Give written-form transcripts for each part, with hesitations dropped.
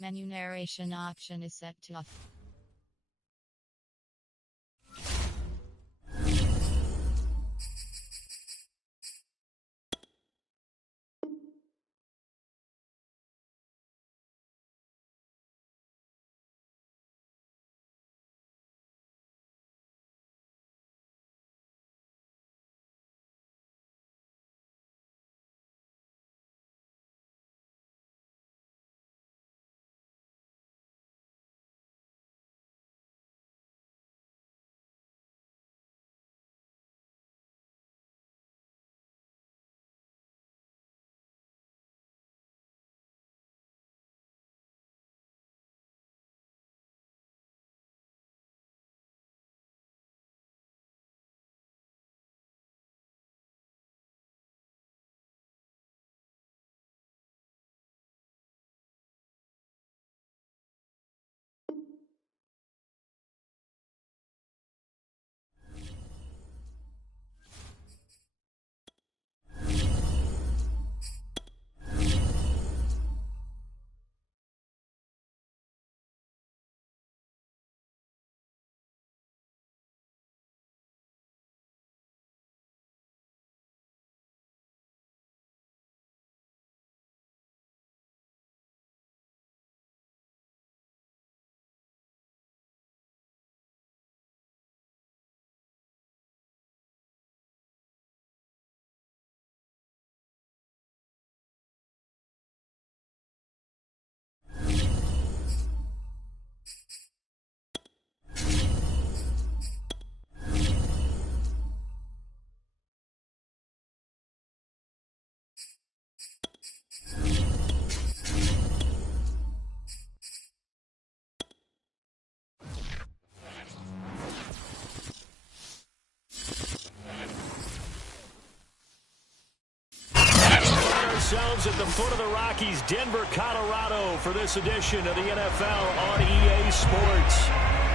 Menu narration option is set to off. Ourselves at the foot of the Rockies, Denver, Colorado, for this edition of the NFL on EA Sports.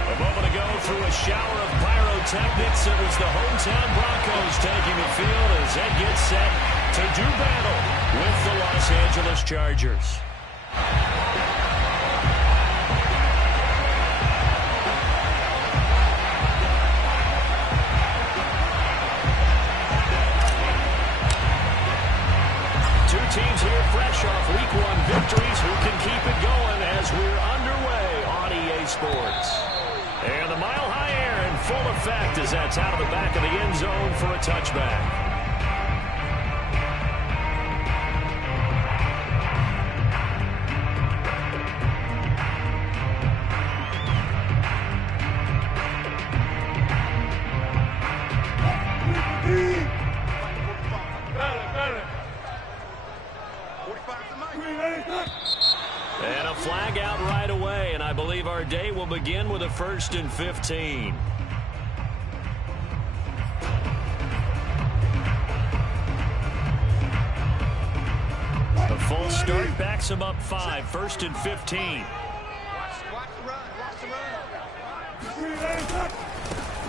A moment ago, through a shower of pyrotechnics, it was the hometown Broncos taking the field as they get set to do battle with the Los Angeles Chargers. Teams here fresh off Week 1 victories who can keep it going as we're underway on EA Sports. And the Mile High Air in full effect as that's out of the back of the end zone for a touchback. And a flag out right away, and I believe our day will begin with a 1st and 15. A false start backs him up 5, 1st and 15.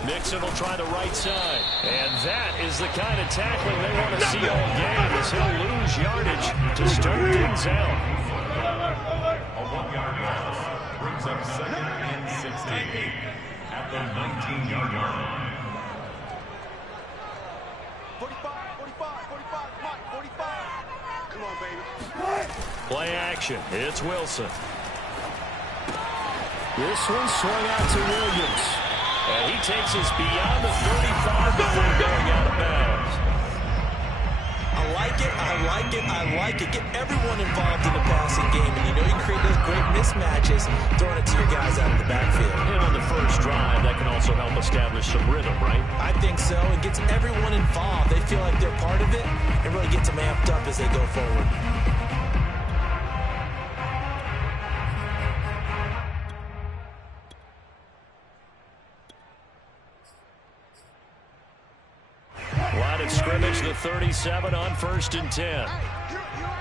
Mixon will try the right side. And that is the kind of tackling they want to see all game as he'll lose yardage to start things out. A 1-yard loss brings up 2nd and 16 at the 19-yard line. 45, 45, 45, come on, 45. Come on, baby. Play action. It's Wilson. This one swung out to Williams. And he takes us beyond the 35 before going out of bounds. I like it, I like it, I like it. Get everyone involved in the passing game. And you know you create those great mismatches throwing it to your guys out of the backfield. And on the first drive, that can also help establish some rhythm, right? I think so. It gets everyone involved. They feel like they're part of it and really gets them amped up as they go forward. Line of scrimmage, the 37 on 1st and 10. Here I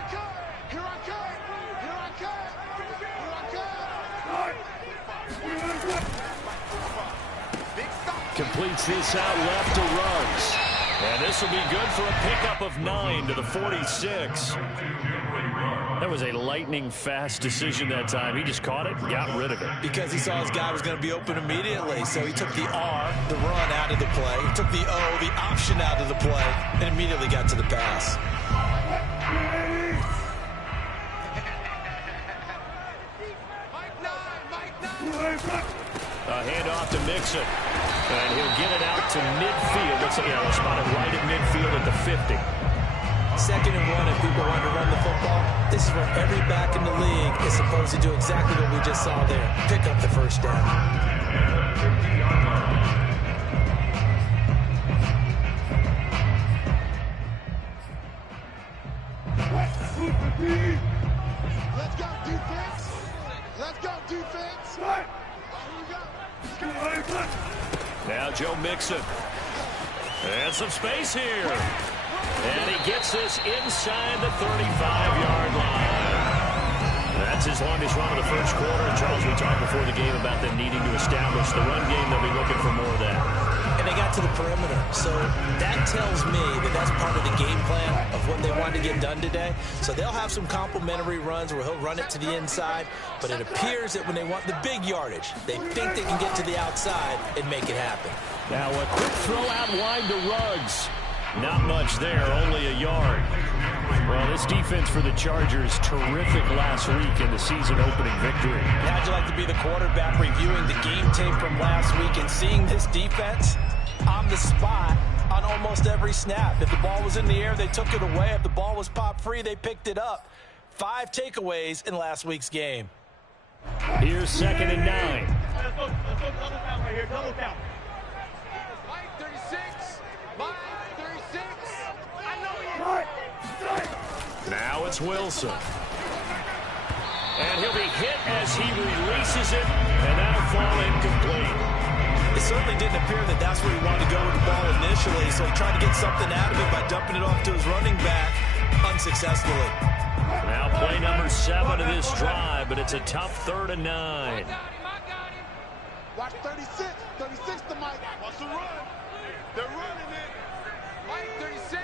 come. Here I come. Here I come. Here I come. Completes this out left to Ruggs. And this will be good for a pickup of 9 to the 46. That was a lightning-fast decision that time. He just caught it and got rid of it. Because he saw his guy was going to be open immediately. So he took the R, the run, out of the play. He took the O, the option, out of the play, and immediately got to the pass. A handoff to Mixon. And he'll get it out to midfield. Let's see, I'll spot it right at midfield at the 50. 2nd and 1, if people want to run the football, this is where every back in the league is supposed to do exactly what we just saw there. Pick up the first down. Let's go, defense. Let's go, defense. Now Joe Mixon. And some space here. And he gets this inside the 35-yard line. That's his longest run of the first quarter. And Charles, we talked before the game about them needing to establish the run game. They'll be looking for more of that. And they got to the perimeter. So that tells me that that's part of the game plan of what they want to get done today. So they'll have some complementary runs where he'll run it to the inside. But it appears that when they want the big yardage, they think they can get to the outside and make it happen. Now a quick throw out wide to Ruggs. Not much there, only a yard. Well, this defense for the Chargers, terrific last week in the season-opening victory. How'd you like to be the quarterback reviewing the game tape from last week and seeing this defense on the spot on almost every snap? If the ball was in the air, they took it away. If the ball was pop free, they picked it up. 5 takeaways in last week's game. Here's 2nd and 9. Let's go double count right here, double count. Mike, 36. Mike, 36. I know he is. Now it's Wilson. And he'll be hit as he releases it, and that'll fall incomplete. It certainly didn't appear that that's where he wanted to go with the ball initially, so he tried to get something out of it by dumping it off to his running back unsuccessfully. Now play number 7 of this drive, but it's a tough 3rd and 9. I got him. Watch 36. 36 to Mike. Watch the run. They're running it. Mike, 36.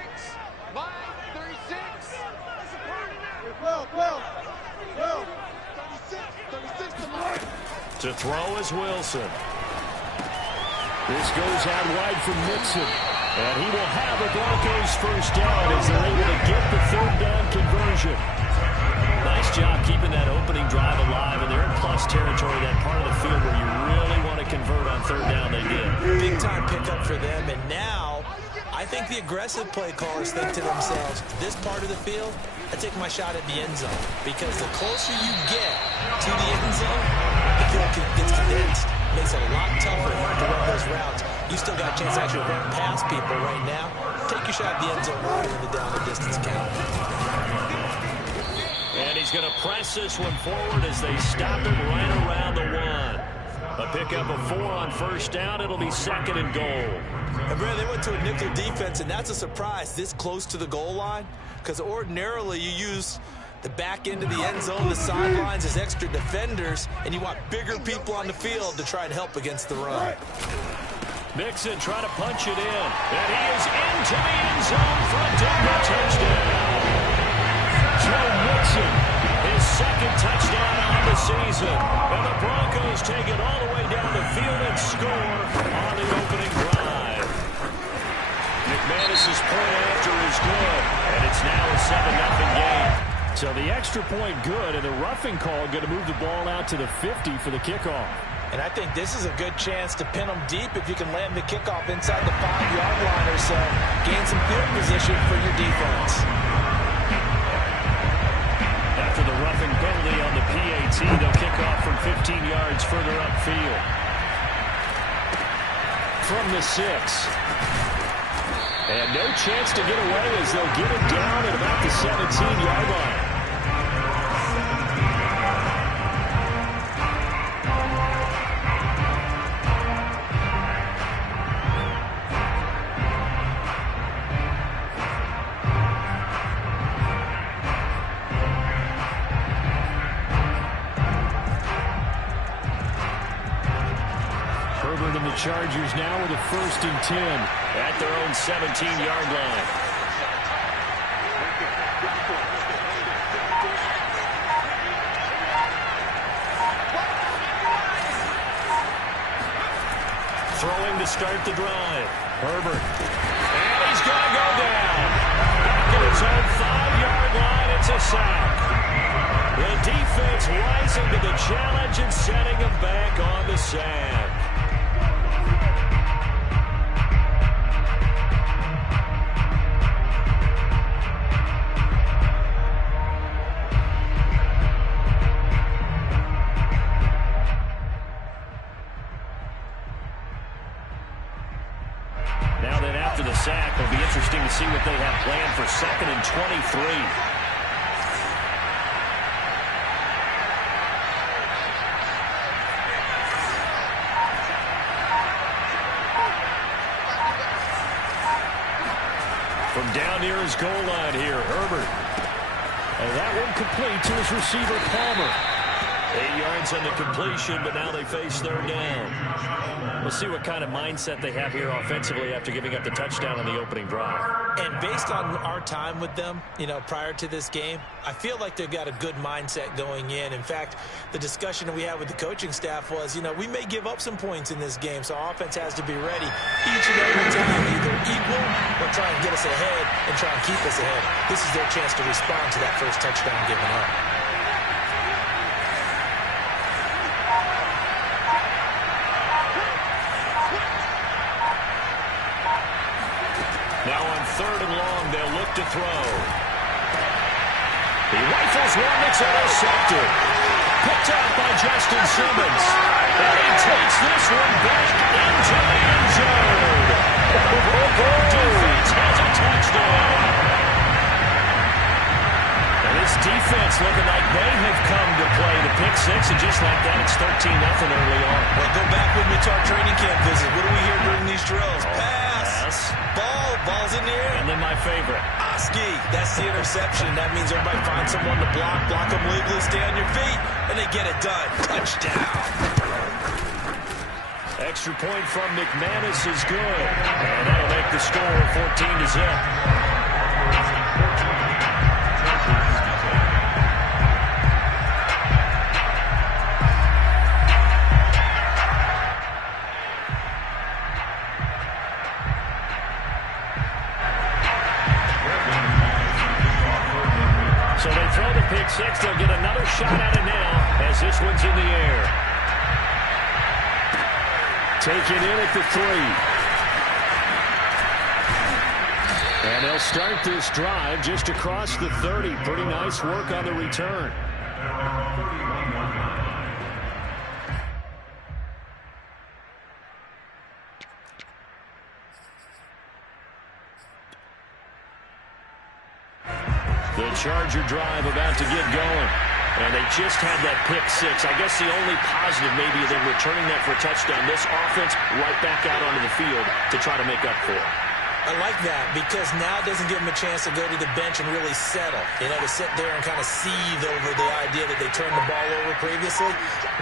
Mike, 36. Well. 36 to Mike. To throw is Wilson. This goes out wide from Mixon. And he will have a Broncos first down as they're able to get the 3rd down conversion. Nice job keeping that opening drive alive, and they're in plus territory, that part of the field where you really want to convert on 3rd down. They did. Big time pickup for them, and now I think the aggressive play callers think to themselves, this part of the field, I take my shot at the end zone, because the closer you get to the end zone, the field gets condensed. Makes it a lot tougher to run those routes. You still got a chance to actually run past people right now. Take your shot at the end zone early in the down and distance count. And he's going to press this one forward as they stop him right around the 1. A pickup of 4 on first down. It'll be 2nd and goal. And Brad, they went to a nickel defense, and that's a surprise this close to the goal line, because ordinarily you use the back end of the end zone, the sidelines as extra defenders, and you want bigger people on the field to try and help against the run. Mixon trying to punch it in, and he is into the end zone for a Denver touchdown. Joe Mixon, his 2nd touchdown on the season, and the Broncos take it all the way down the field and score on the opening drive. McManus's point after is good, and it's now a 7-0 game. So the extra point good, and the roughing call going to move the ball out to the 50 for the kickoff. And I think this is a good chance to pin them deep if you can land the kickoff inside the 5-yard line or so. Gain some field position for your defense. After the roughing penalty on the PAT, they'll kick off from 15 yards further upfield. From the 6. And no chance to get away as they'll get it down at about the 17-yard line. Herbert and the Chargers now with a 1st and 10 at their own 17-yard line. throwing to start the drive. Herbert. And he's going to go down. Back at his own 5-yard line, it's a sack. The defense rising to the challenge and setting him back on the sack. Now then, after the sack, it'll be interesting to see what they have planned for 2nd and 23. From down near his goal line here, Herbert. And that one complete to his receiver, Palmer. 8 yards on the completion, but now they face 3rd down. We'll see what kind of mindset they have here offensively after giving up the touchdown on the opening drive. And based on our time with them, prior to this game, I feel like they've got a good mindset going in. In fact, the discussion that we had with the coaching staff was, we may give up some points in this game, so our offense has to be ready each and every time, either equal or try and get us ahead and try and keep us ahead. This is their chance to respond to that first touchdown given up. Now on 3rd and long, they'll look to throw. He rifles one that's intercepted. Picked up by Justin Simmons. And he takes this one back into the end zone. Defense has a touchdown. And this defense looking like they have come to play the pick six, and just like that, it's 13-0 early on. Well, go back with me to our training camp visit. What do we hear during these drills? Pass. Ball's in the air. And then my favorite. Oski. That's the interception. That means everybody finds someone to block them legally, stay on your feet, and they get it done. Touchdown. Extra point from McManus is good. And that'll make the score 14-0. So they throw the pick six. They'll get another shot at it now as this one's in the air. Taken in at the 3. And they'll start this drive just across the 30. Pretty nice work on the return. The Charger drive about to get going. And they just had that pick six. I guess the only positive maybe of them returning that for a touchdown. This offense right back out onto the field to try to make up for it. I like that because now it doesn't give them a chance to go to the bench and really settle. To sit there and kind of seethe over the idea that they turned the ball over previously.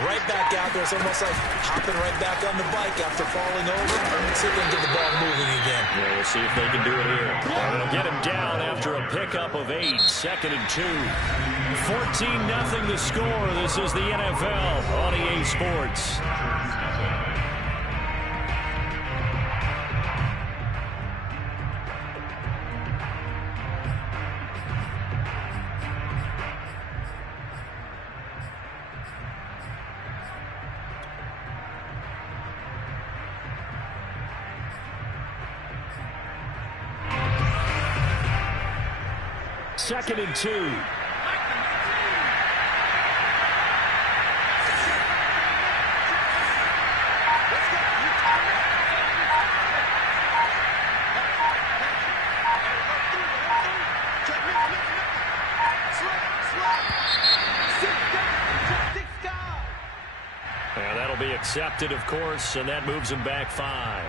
Right back out there. It's almost like hopping right back on the bike after falling over. Sit there and get the ball moving again. Yeah, we'll see if they can do it here. They'll get him down after a pickup of 8. 2nd and 2. 14-0 the score. This is the NFL on EA Sports. Second and 2. And that'll be accepted, of course, and that moves him back 5.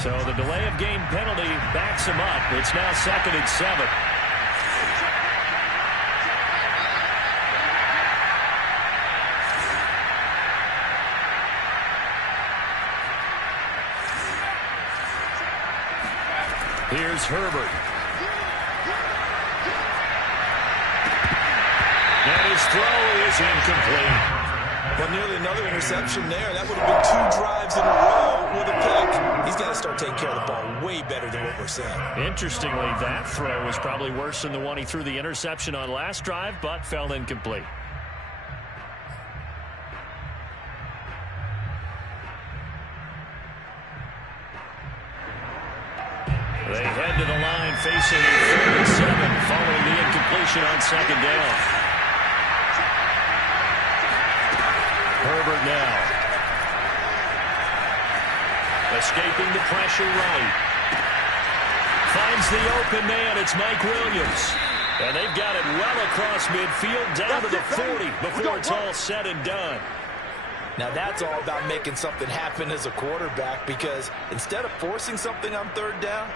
So the delay of game penalty backs him up. It's now 2nd and 7. Here's Herbert. his throw is incomplete. But nearly another interception there. That would have been 2 drives in a row with a pick. He's got to start taking care of the ball way better than what we're seeing. Interestingly, that throw was probably worse than the one he threw the interception on last drive, but fell incomplete. They head to the line facing a 4th and 7 following the incompletion on 2nd down. Herbert now. Escaping the pressure right. Finds the open man. It's Mike Williams. And they've got it well across midfield down to the 40 before it's all said and done. Now that's all about making something happen as a quarterback, because instead of forcing something on 3rd down,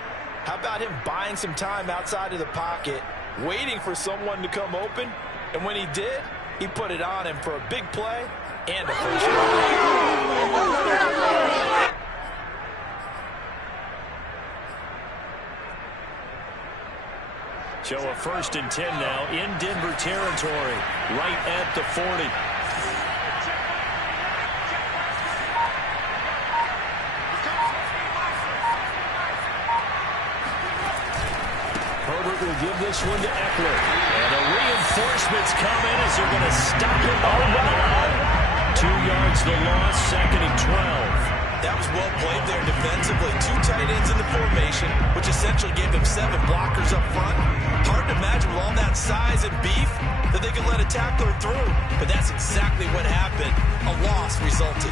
how about him buying some time outside of the pocket, waiting for someone to come open, and when he did, he put it on him for a big play and a first down. So a 1st and 10 now in Denver territory, right at the 40. Herbert will give this one to Eckler. And the reinforcements come in as they're going to stop him on the line. 2 yards the loss, 2nd and 12. That was well played there defensively. 2 tight ends in the formation, which essentially gave them 7 blockers up front. Hard to imagine with all that size and beef that they could let a tackler through. But that's exactly what happened. A loss resulted.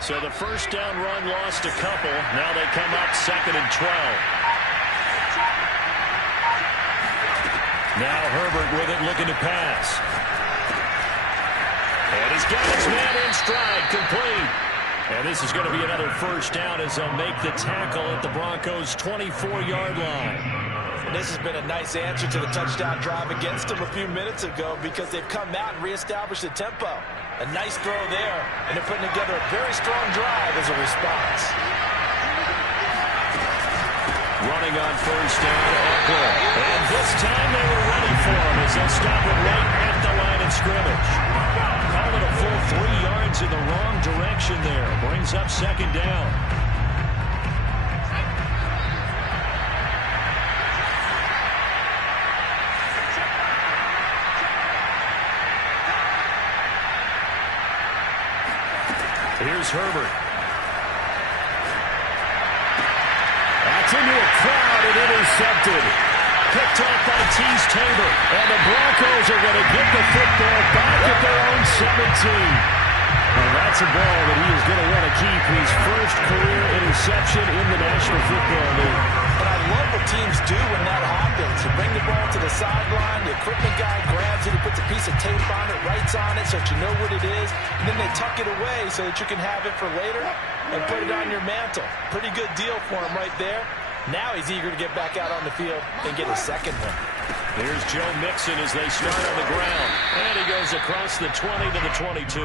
So the 1st down run lost a couple. Now they come up 2nd and 12. Now Herbert with it, looking to pass. And he's got his man in stride, complete. And this is going to be another 1st down as they'll make the tackle at the Broncos' 24-yard line. And this has been a nice answer to the touchdown drive against them a few minutes ago, because they've come out and reestablished the tempo. A nice throw there, and they're putting together a very strong drive as a response. Running on 1st down, Eckler. And this time they were ready for him as they'll stop him right at the line of scrimmage. Call it a full 3 yards in the wrong direction there. Brings up 2nd down. Here's Herbert. That's into a crowd and intercepted. Picked off by Tease Tabor. And the Broncos are going to get the football back at their own 17. And that's a ball that he is going to want to keep. His first career interception in the National Football League. But I love what teams do when that happens. You bring the ball to the sideline, the equipment guy grabs it, he puts a piece of tape on it, writes on it so that you know what it is, and then they tuck it away so that you can have it for later and put it on your mantle. Pretty good deal for him right there. Now he's eager to get back out on the field and get his 2nd one. Here's Joe Mixon as they start on the ground. And he goes across the 20 to the 22.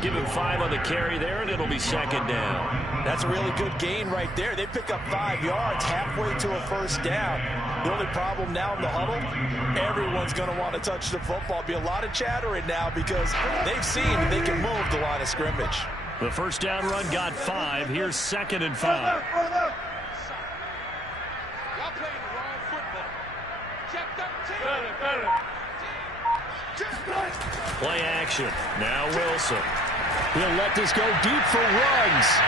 Give him 5 on the carry there, and it'll be 2nd down. That's a really good gain right there. They pick up 5 yards halfway to a 1st down. The only problem now in the huddle, everyone's going to want to touch the football. Be a lot of chattering now because they've seen that they can move the line of scrimmage. The 1st down run got 5. Here's 2nd and 5. Y'all playing the wrong football. Check 13. Play action. Now Wilson. He'll let this go deep for Ruggs.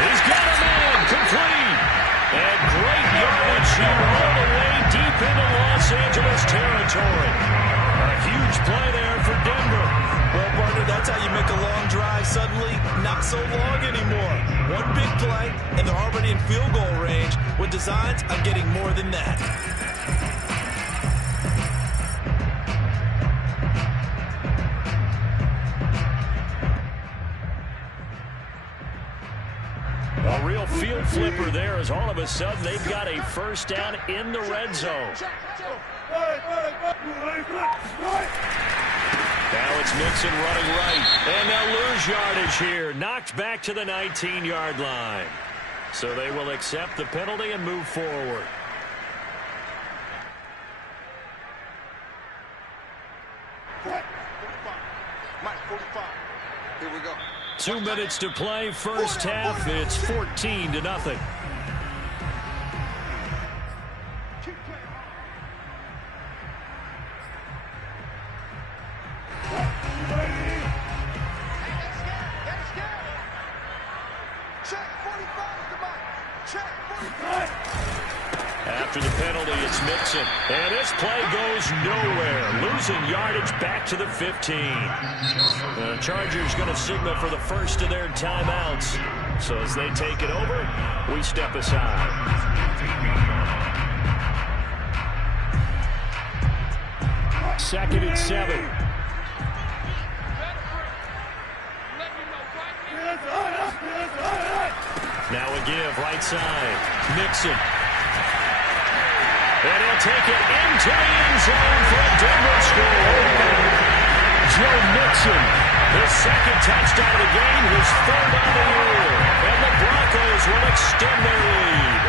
He's got a man. Complete. And great yardage here all the way deep into Los Angeles territory. A huge play there for Denver. Well, partner, that's how you make a long drive suddenly not so long anymore. One big play, and they're already in field goal range with designs on getting more than that. A real field flipper there as all of a sudden they've got a 1st down in the red zone. Now it's Mixon running right. And they'll lose yardage here. Knocked back to the 19-yard line. So they will accept the penalty and move forward. Mike, 45. Here we go. 2 minutes to play. First half, it's 14-0. After the penalty, it's Mixon. And this play goes nowhere. Losing yardage back to the 15. The Chargers going to signal for the first of their timeouts. So as they take it over, we step aside. Second and 7. Now a give, right side. Mixon. And he'll take it into the end zone for a Denver score. Joe Mixon, his second touchdown of the game, his third on the year. And the Broncos will extend their lead.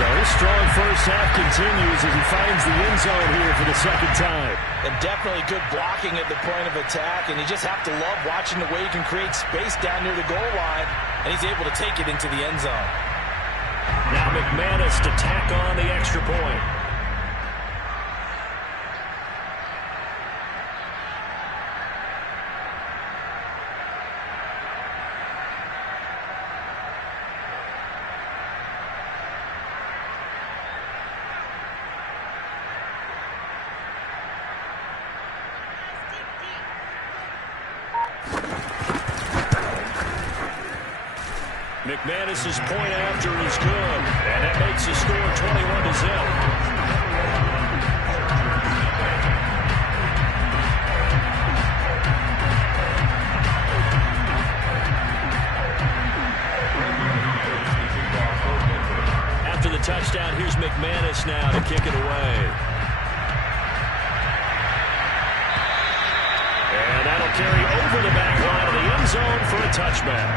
So his strong first half continues as he finds the end zone here for the second time. And definitely good blocking at the point of attack, and you just have to love watching the way he can create space down near the goal line, and he's able to take it into the end zone. Now McManus to tack on the extra point. McManus's point after is good, and that makes the score 21-0. After the touchdown, here's McManus now to kick it away. And that'll carry over the back line of the end zone for a touchback.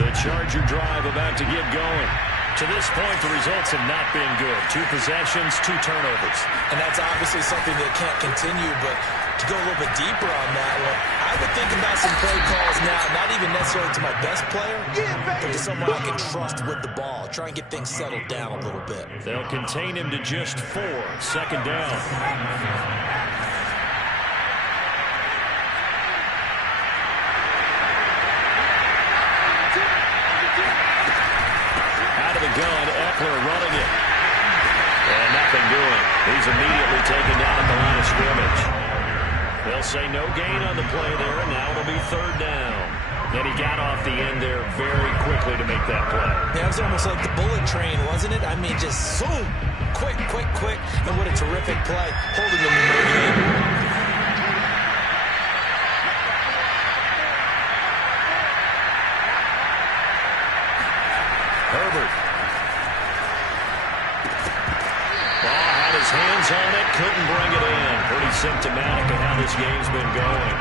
The Charger drive about to get going. To this point, the results have not been good. 2 possessions, 2 turnovers. And that's obviously something that can't continue, but to go a little bit deeper on that one, I would think about some play calls now, not even necessarily to my best player, but to someone I can trust with the ball. Try and get things settled down a little bit. They'll contain him to just 4. Second down. Gun, Eckler running it. And nothing doing. He's immediately taken down at the line of scrimmage. They'll say no gain on the play there, and now it'll be third down. And he got off the end there very quickly to make that play. Yeah, it was almost like the bullet train, wasn't it? I mean, just zoom. Quick, quick, quick. And what a terrific play. Holding them in the game. Herbert. Hands on it, couldn't bring it in. Pretty symptomatic of how this game's been going.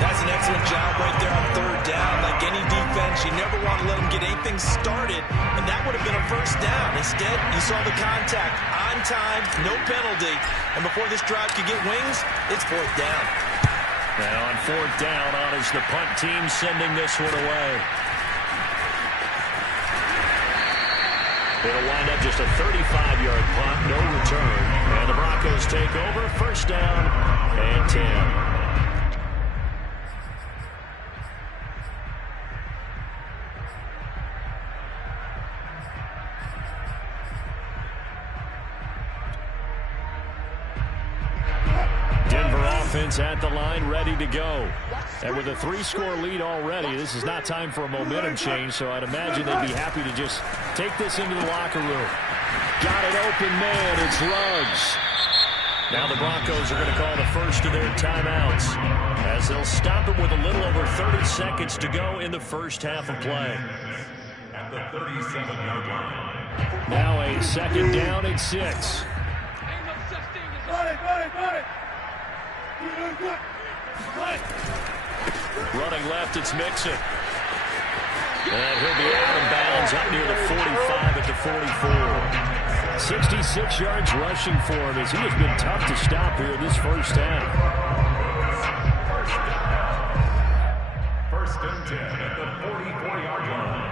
That's an excellent job right there on third down. Like any defense, you never want to let them get anything started, and that would have been a first down. Instead, you saw the contact on time, no penalty, and before this drive could get wings, it's fourth down. Now on fourth down, on is the punt team sending this one away. It'll wind up just a 35-yard punt, no return. And the Broncos take over, first down and 10. Denver offense at the line, ready to go. And with a 3-score lead already, this is not time for a momentum change, so I'd imagine they'd be happy to just take this into the locker room. Got it open, man. It's Ruggs. Now the Broncos are going to call the first of their timeouts as they'll stop it with a little over 30 seconds to go in the first half of play. At the 37-yard line, Now a second down and 6. Running left, it's Mixon. And he'll be out of bounds up near the 45 at the 44. 66 yards rushing for him as he has been tough to stop here this first half. First and 10 at the 44-yard line.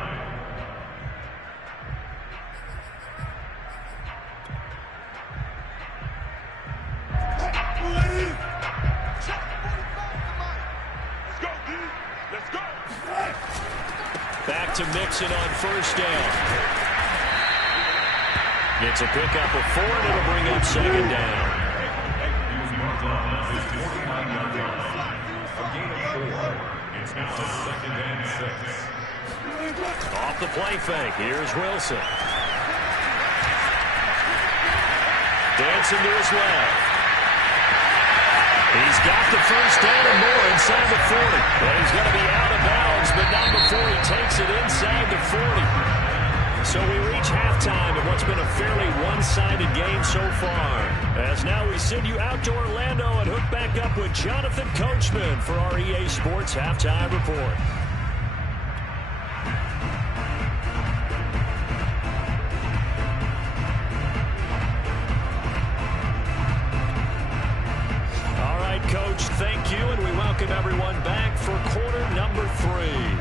Back to Mixon on first down. It's a pickup of 4, and it'll bring up second down. It's now second and 6. Off the play fake. Here's Wilson. Dancing to his left. He's got the first down and more inside the 40. But he's going to be out of bounds, but not before he takes it inside the 40. So we reach halftime in what's been a fairly one-sided game so far. As now we send you out to Orlando and hook back up with Jonathan Coachman for our EA Sports Halftime Report. All right, Coach, thank you, and we welcome everyone back for quarter number 3.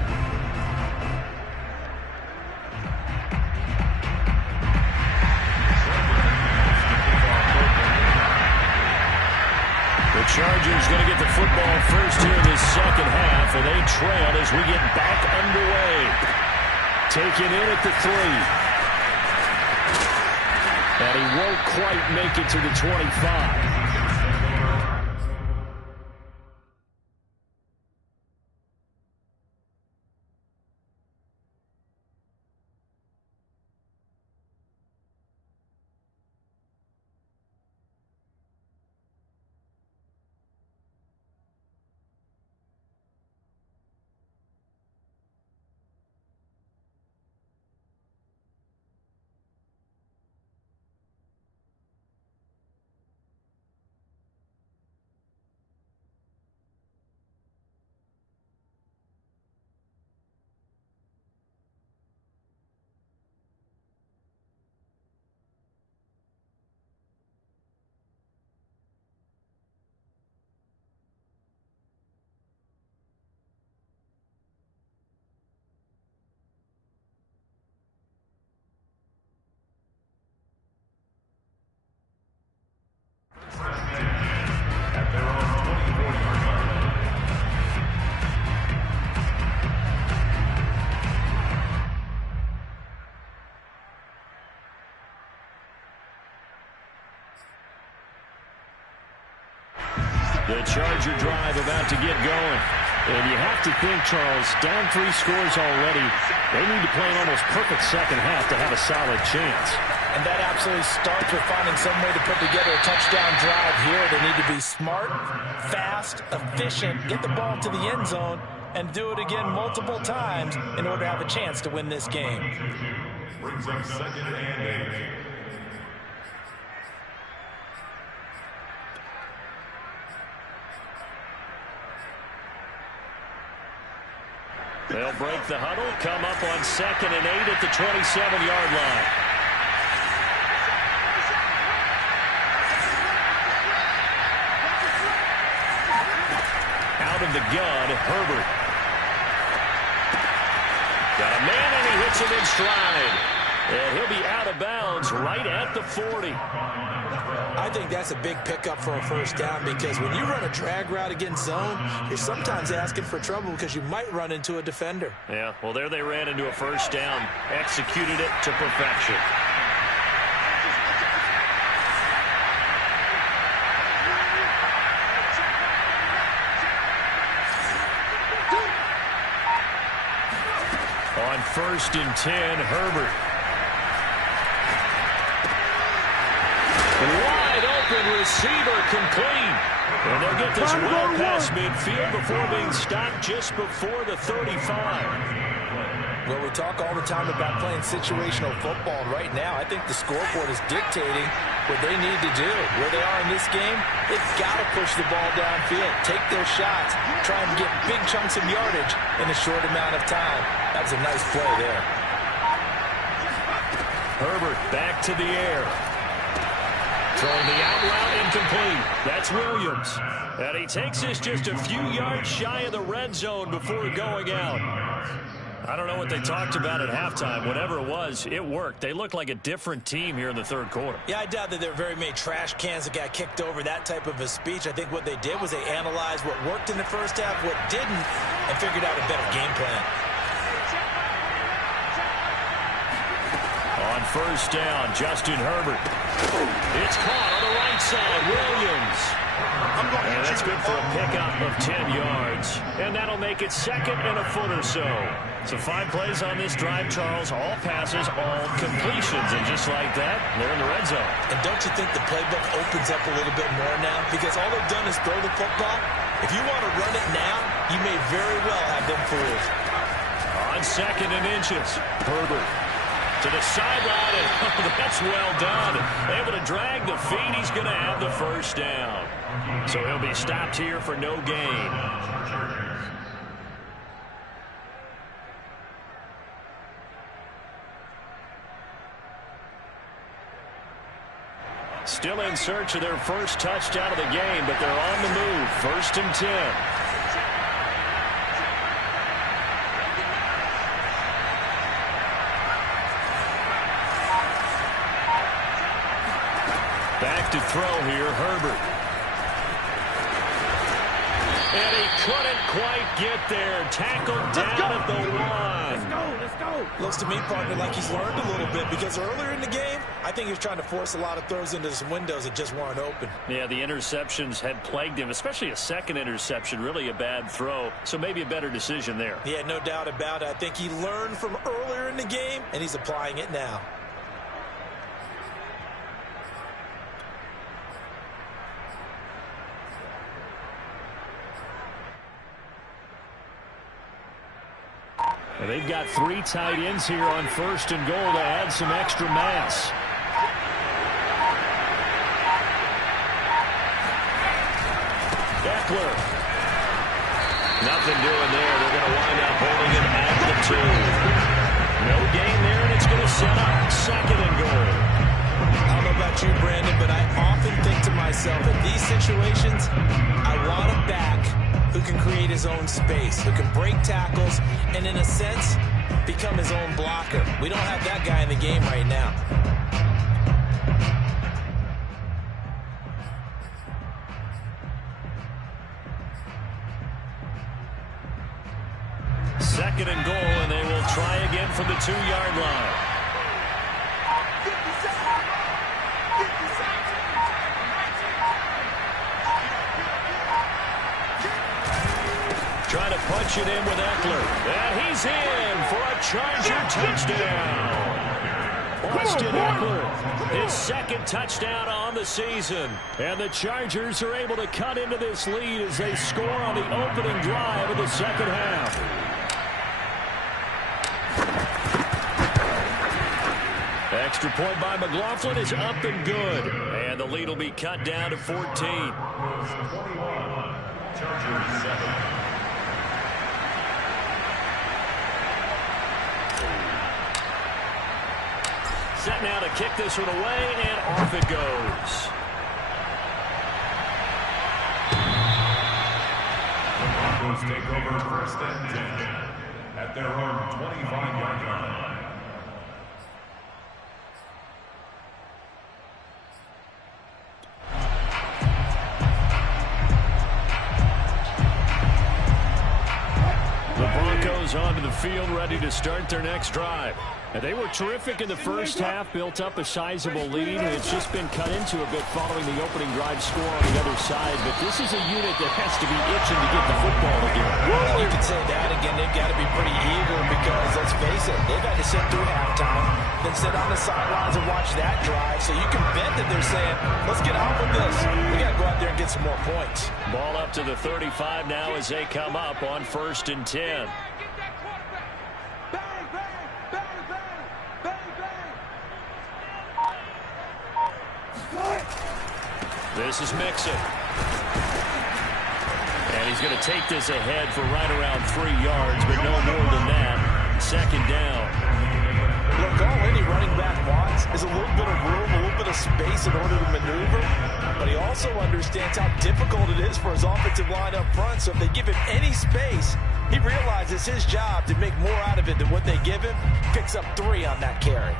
The Chargers going to get the football first here in this second half, and they trail as we get back underway. Taken in at the 3. And he won't quite make it to the 25. The Charger drive about to get going. And you have to think, Charles, down 3 scores already. They need to play an almost perfect second half to have a solid chance. And that absolutely starts with finding some way to put together a touchdown drive here. They need to be smart, fast, efficient, get the ball to the end zone, and do it again multiple times in order to have a chance to win this game. Brings up second and 8. They'll break the huddle, come up on second and 8 at the 27-yard line. Out of the gun, Herbert. Got a man, and he hits him in stride. And he'll be out of bounds right at the 40. I think that's a big pickup for a first down because when you run a drag route against zone, you're sometimes asking for trouble because you might run into a defender. Yeah, well, there they ran into a first down, executed it to perfection. On first and 10, Herbert. Wide open receiver complete. And they'll get this well past midfield before being stopped just before the 35. Well, we talk all the time about playing situational football, and right now I think the scoreboard is dictating what they need to do. Where they are in this game, they've got to push the ball downfield, take their shots, try and get big chunks of yardage in a short amount of time. That was a nice play there. Herbert back to the air. Throwing the out route incomplete. That's Williams. And he takes this just a few yards shy of the red zone before going out. I don't know what they talked about at halftime. Whatever it was, it worked. They looked like a different team here in the third quarter. Yeah, I doubt that there were very many trash cans that got kicked over, that type of a speech. I think what they did was they analyzed what worked in the first half, what didn't, and figured out a better game plan. On first down, Justin Herbert. It's caught on the right side. Williams. And that's good for a pickup of 10 yards. And that'll make it second and a foot or so. So 5 plays on this drive, Charles. All passes, all completions. And just like that, they're in the red zone. And don't you think the playbook opens up a little bit more now? Because all they've done is throw the football. If you want to run it now, you may very well have them fooled. On second and inches, Herbert to the sideline, and that's well done. Able to drag the feet. He's going to have the first down. So he'll be stopped here for no gain. Still in search of their first touchdown of the game, but they're on the move. First and 10. Back to throw here, Herbert. And he couldn't quite get there. Tackled down at the 1. Let's go. Looks to me, partner, like he's learned a little bit, because earlier in the game, I think he was trying to force a lot of throws into some windows that just weren't open. Yeah, the interceptions had plagued him, especially a second interception, really a bad throw. So maybe a better decision there. Yeah, no doubt about it. I think he learned from earlier in the game, and he's applying it now. And they've got 3 tight ends here on first and goal to add some extra mass. Eckler. Nothing doing there. They're going to wind up holding it at the 2. No gain there, and it's going to set up second and goal. I don't know about you, Brandon, but I often think to myself, in these situations, I want a back who can create his own space, who can break tackles, and in a sense, become his own blocker. We don't have that guy in the game right now. Second and goal, and they will try again from the 2-yard line. Trying to punch it in with Eckler. And he's in for a Charger touchdown. Austin Eckler, his second touchdown on the season. And the Chargers are able to cut into this lead as they score on the opening drive of the second half. Extra point by McLaughlin is up and good. And the lead will be cut down to 14. 21, Chargers 7. Set now to kick this one away, and off it goes. The Broncos take over first and 10 at their own 25-yard line. The Broncos onto the field, ready to start their next drive. And they were terrific in the first half, built up a sizable lead, and it's just been cut into a bit following the opening drive score on the other side. But this is a unit that has to be itching to get the football again. Well, you could say that again. They've got to be pretty eager because, let's face it, they've had to sit through halftime, then sit on the sidelines and watch that drive. So you can bet that they're saying, let's get on with this. We got to go out there and get some more points. Ball up to the 35 now as they come up on first and 10. Bang, bang. This is Mixon. And he's going to take this ahead for right around 3 yards, but no more than that. Second down. Look, all any running back wants is a little bit of room, a little bit of space in order to maneuver. But he also understands how difficult it is for his offensive line up front. So if they give him any space, he realizes his job to make more out of it than what they give him. Picks up 3 on that carry.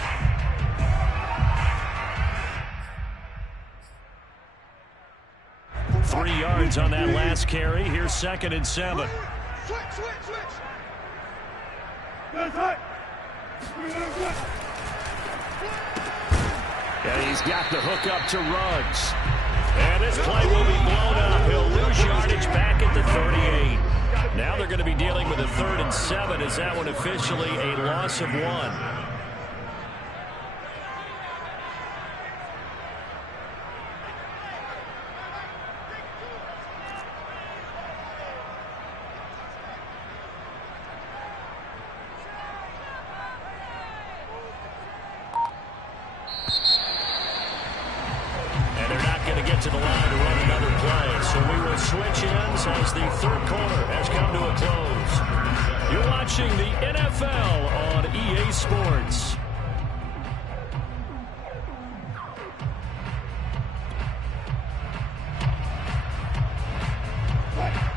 Three yards on that last carry. Here's 2nd and 7. Switch. And he's got the hook up to Ruggs. And this play will be blown up. He'll lose yardage back at the 38. Now they're going to be dealing with a 3rd and 7. Is that one officially a loss of 1? To the line to run another play. So we will switch ends as the 3rd quarter has come to a close. You're watching the NFL on EA Sports.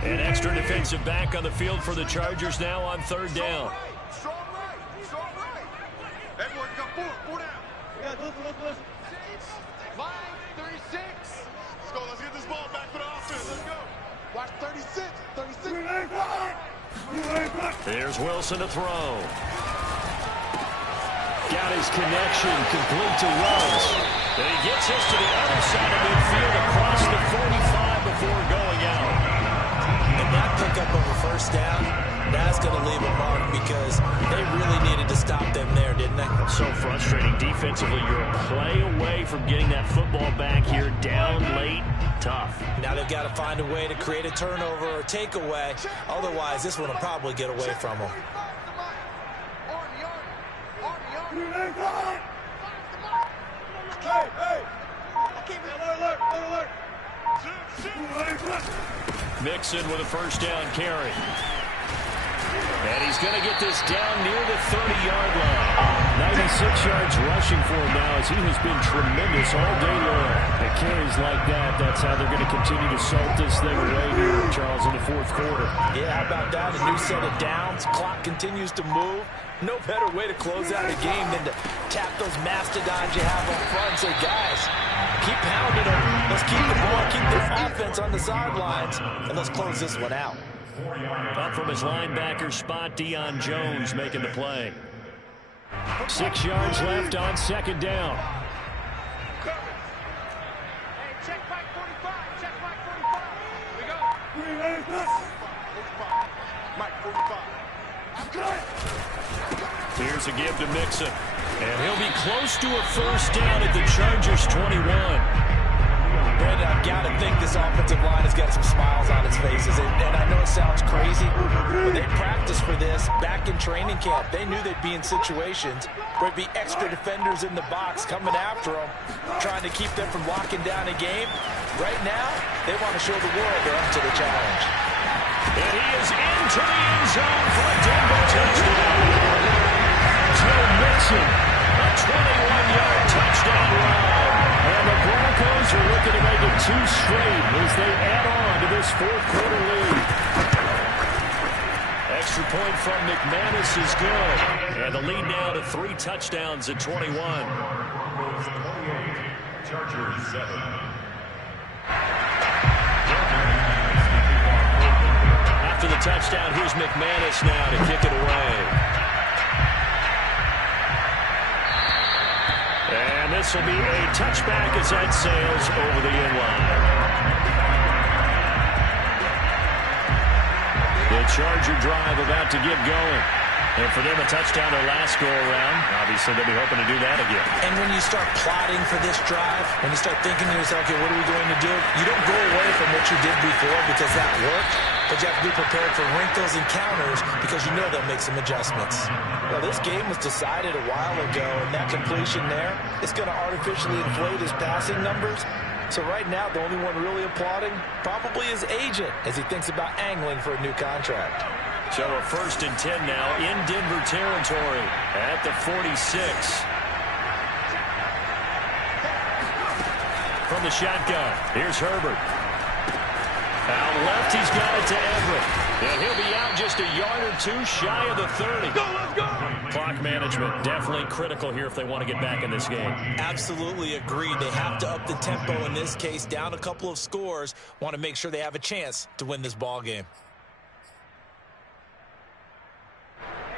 An extra defensive back on the field for the Chargers now on 3rd down. Strong right. Everyone got 4 down. Line 36. Let's get this ball back for the offense. Let's go. Watch 36. There's Wilson to throw. Got his connection complete to Ruggs. And he gets this to the other side of midfield across the 45 before going out. And that pickup of a 1st down, that's going to leave a mark because they really needed to stop them there, didn't they? So frustrating defensively. You're a play away from getting that football back here, down late, tough. Now they've got to find a way to create a turnover or takeaway. Otherwise, this one will probably get away from them. Mixon with a 1st down carry. And he's going to get this down near the 30-yard line. 96 yards rushing for him now as he has been tremendous all day long. At carries like that, that's how they're going to continue to salt this thing away here, Charles, in the 4th quarter. Yeah, how about that? A new set of downs. Clock continues to move. No better way to close out a game than to tap those mastodons you have up front and say, guys, keep pounding them. Let's keep the ball, keep this offense on the sidelines, and let's close this one out. Up from his linebacker spot, Deion Jones making the play. 6 yards left on 2nd down. Hey, check back 45. Check back 45. We go. 45. Mike, 45. Here's a give to Mixon. And he'll be close to a 1st down at the Chargers 21. Brandon, I've got to think this offensive line has got some smiles on its faces. And I know it sounds crazy, but they practiced for this back in training camp. They knew they'd be in situations where there'd be extra defenders in the box coming after them, trying to keep them from locking down a game. Right now, they want to show the world they're up to the challenge. And he is into the end zone for a Denver touchdown. Joe Mixon, a 21-yard touchdown run. And the Broncos are looking to make it 2 straight as they add on to this 4th quarter lead. Extra point from McManus is good. And the lead now to 3 touchdowns at 21. Chargers 7. After the touchdown, here's McManus now to kick it away. And this will be a touchback as that sails over the end line. The Charger drive about to get going. And for them, a touchdown their last go-around. Obviously, they'll be hoping to do that again. And when you start plotting for this drive, when you start thinking to yourself, okay, what are we going to do? You don't go away from what you did before because that worked, but you have to be prepared for wrinkles and counters because you know they'll make some adjustments. Well, this game was decided a while ago, and that completion there is going to artificially inflate his passing numbers. So right now, the only one really applauding probably his agent as he thinks about angling for a new contract. So a 1st and 10 now in Denver territory at the 46. From the shotgun, here's Herbert. Out left, he's got it to Everett. And he'll be out just a yard or two shy of the 30. Let's go! Clock management definitely critical here if they want to get back in this game. Absolutely agreed. They have to up the tempo in this case, down a couple of scores. Want to make sure they have a chance to win this ball game.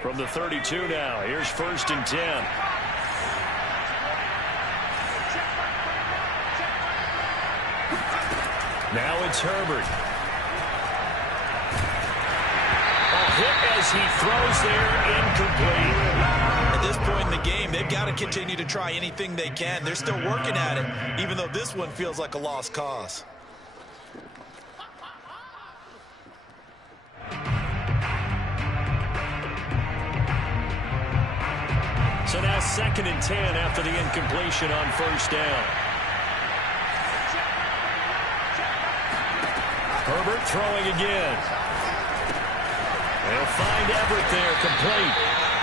From the 32 now, here's 1st and 10. Now it's Herbert. A hit as he throws there, incomplete. At this point in the game, they've got to continue to try anything they can. They're still working at it, even though this one feels like a lost cause. So now 2nd and 10 after the incompletion on 1st down. Herbert throwing again. They'll find Everett there, complete.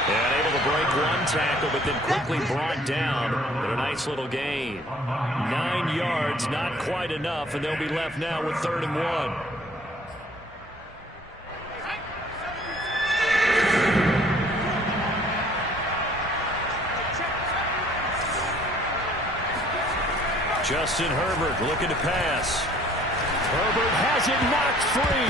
And able to break one tackle, but then quickly brought down in a nice little gain. 9 yards, not quite enough, and they'll be left now with 3rd and 1. Justin Herbert looking to pass. Herbert has it knocked free.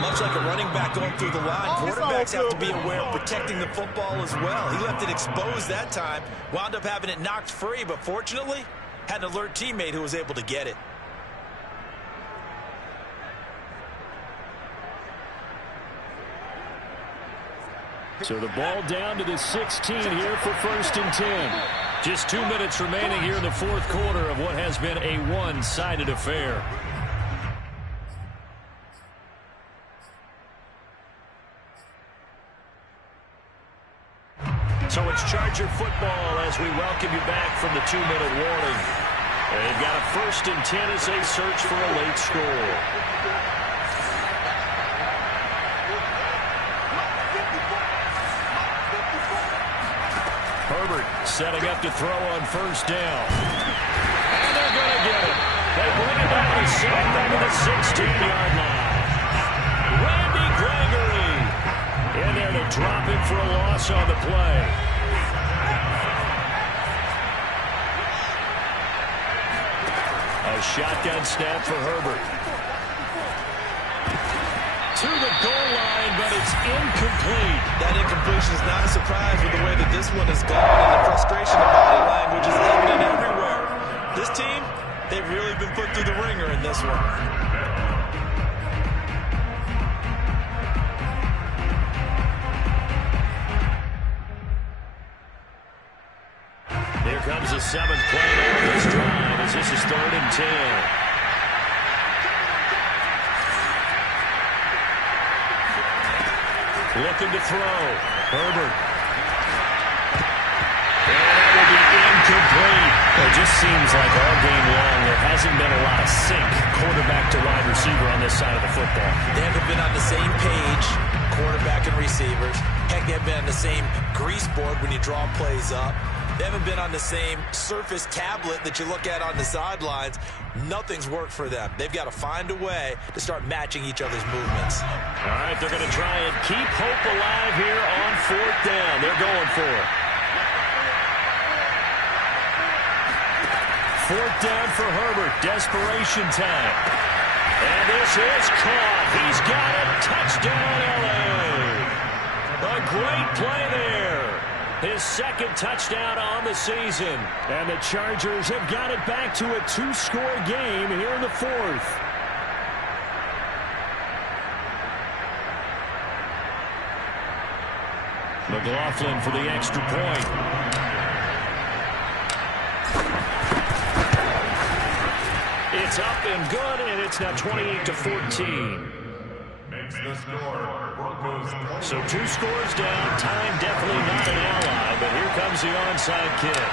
Much like a running back going through the line, quarterbacks have to be aware of protecting the football as well. He left it exposed that time, wound up having it knocked free, but fortunately, had an alert teammate who was able to get it. So the ball down to the 16 here for 1st and 10. Just 2 minutes remaining here in the 4th quarter of what has been a one-sided affair. So it's Charger football as we welcome you back from the 2-minute warning. They've got a 1st and 10 as they search for a late score. Herbert setting up to throw on 1st down. And they're going to get it. They bring it down to 7 down to the 16-yard line. Randy Gregory in there to drop him for a loss on the play. A shotgun snap for Herbert. To the goal line, but it's incomplete. That incompletion is not a surprise with the way that this one has gone, and the frustration of body language is evident everywhere. This team, they've really been put through the ringer in this one. Here comes the 7th play of this drive as this is 3rd and 10. Looking to throw. Herbert. And that will be incomplete. It just seems like all game long there hasn't been a lot of sync quarterback to wide receiver on this side of the football. They haven't been on the same page, quarterback and receivers. Heck, they haven't been on the same grease board when you draw plays up. They haven't been on the same surface tablet that you look at on the sidelines. Nothing's worked for them. They've got to find a way to start matching each other's movements. All right, they're going to try and keep hope alive here on 4th down. They're going for it. 4th down for Herbert. Desperation time. And this is caught. He's got it. Touchdown, L.A. A great play there. His 2nd touchdown on the season. And the Chargers have got it back to a 2-score game here in the 4th. McLaughlin for the extra point. It's up and good, and it's now 28-14. Makes the score. Broncos. So 2 scores down. Time definitely not an ally, but here comes the onside kick.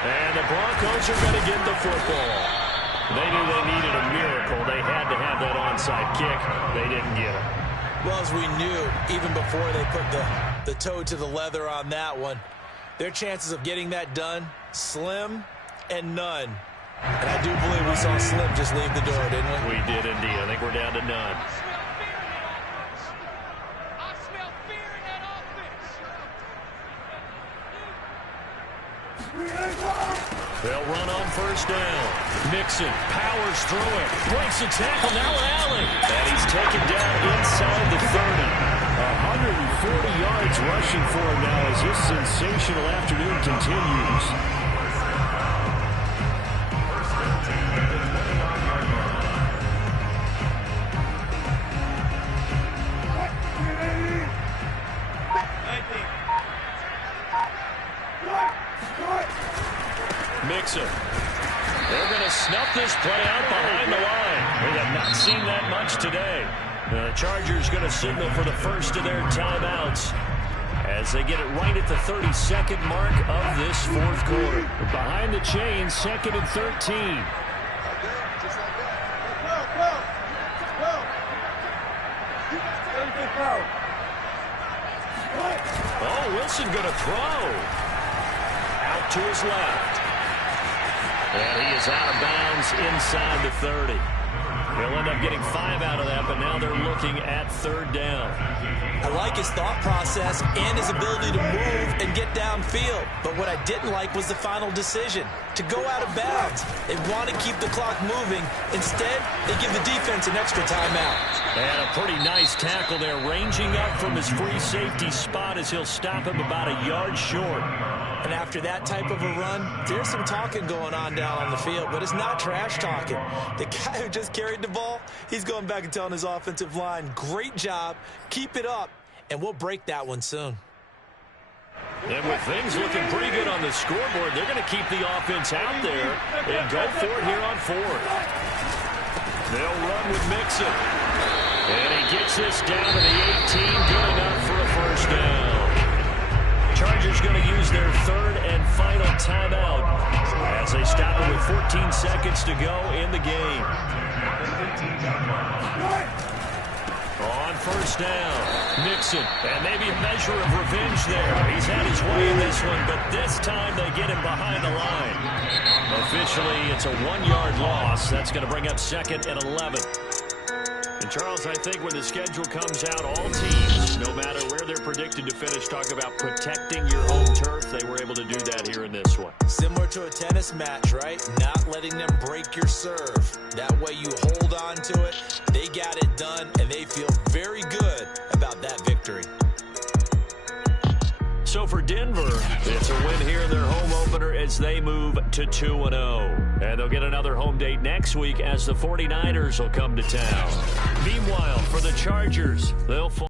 And the Broncos are going to get the football. They knew they needed a miracle. They had to have that onside kick. They didn't get it. Well, as we knew, even before they put the toe to the leather on that one, their chances of getting that done, slim and none. And I do believe we saw Slim just leave the door, didn't we? We did indeed. I think we're down to none. I smell fear in that offense. They'll run on first down. Mixon powers through it. Breaks a tackle. Now Allen. And he's taken down inside the 30. 140 yards rushing for him now as this sensational afternoon continues. Mixon. They're going to snuff this play out behind the line. We have not seen that much today. The Chargers going to signal for the first of their timeouts as they get it right at the 32nd mark of this fourth quarter. Behind the chains, 2nd and 13. Oh, Wilson going to throw. Out to his left. And he is out of bounds inside the 30. He'll end up getting 5 out of that, but now they're looking at 3rd down. I like his thought process and his ability to move and get downfield. But what I didn't like was the final decision, to go out of bounds. They want to keep the clock moving. Instead, they give the defense an extra timeout. And a pretty nice tackle there, ranging up from his free safety spot as he'll stop him about a yard short. And after that type of a run, there's some talking going on down on the field, but it's not trash talking. The guy who just carried the ball, he's going back and telling his offensive line, great job, keep it up, and we'll break that one soon. And with things looking pretty good on the scoreboard, they're going to keep the offense out there and go for it here on 4th. They'll run with Mixon. And he gets this down to the 18, good enough for a first down. Chargers going to use their 3rd and final timeout as they stop it with 14 seconds to go in the game. On first down, Mixon, and maybe a measure of revenge there. He's had his way in this one, but this time they get him behind the line. Officially, it's a 1-yard loss. That's going to bring up 2nd and 11. And Charles, I think when the schedule comes out, all teams, no matter where they're predicted to finish, talk about protecting your home turf. They were able to do that here in this one. Similar to a tennis match, right? Not letting them break your serve. That way you hold on to it. They got it done, and they feel very good about that victory. So for Denver, it's a win here in their home opener as they move to 2-0. And they'll get another home date next week as the 49ers will come to town. Meanwhile, for the Chargers, they'll fall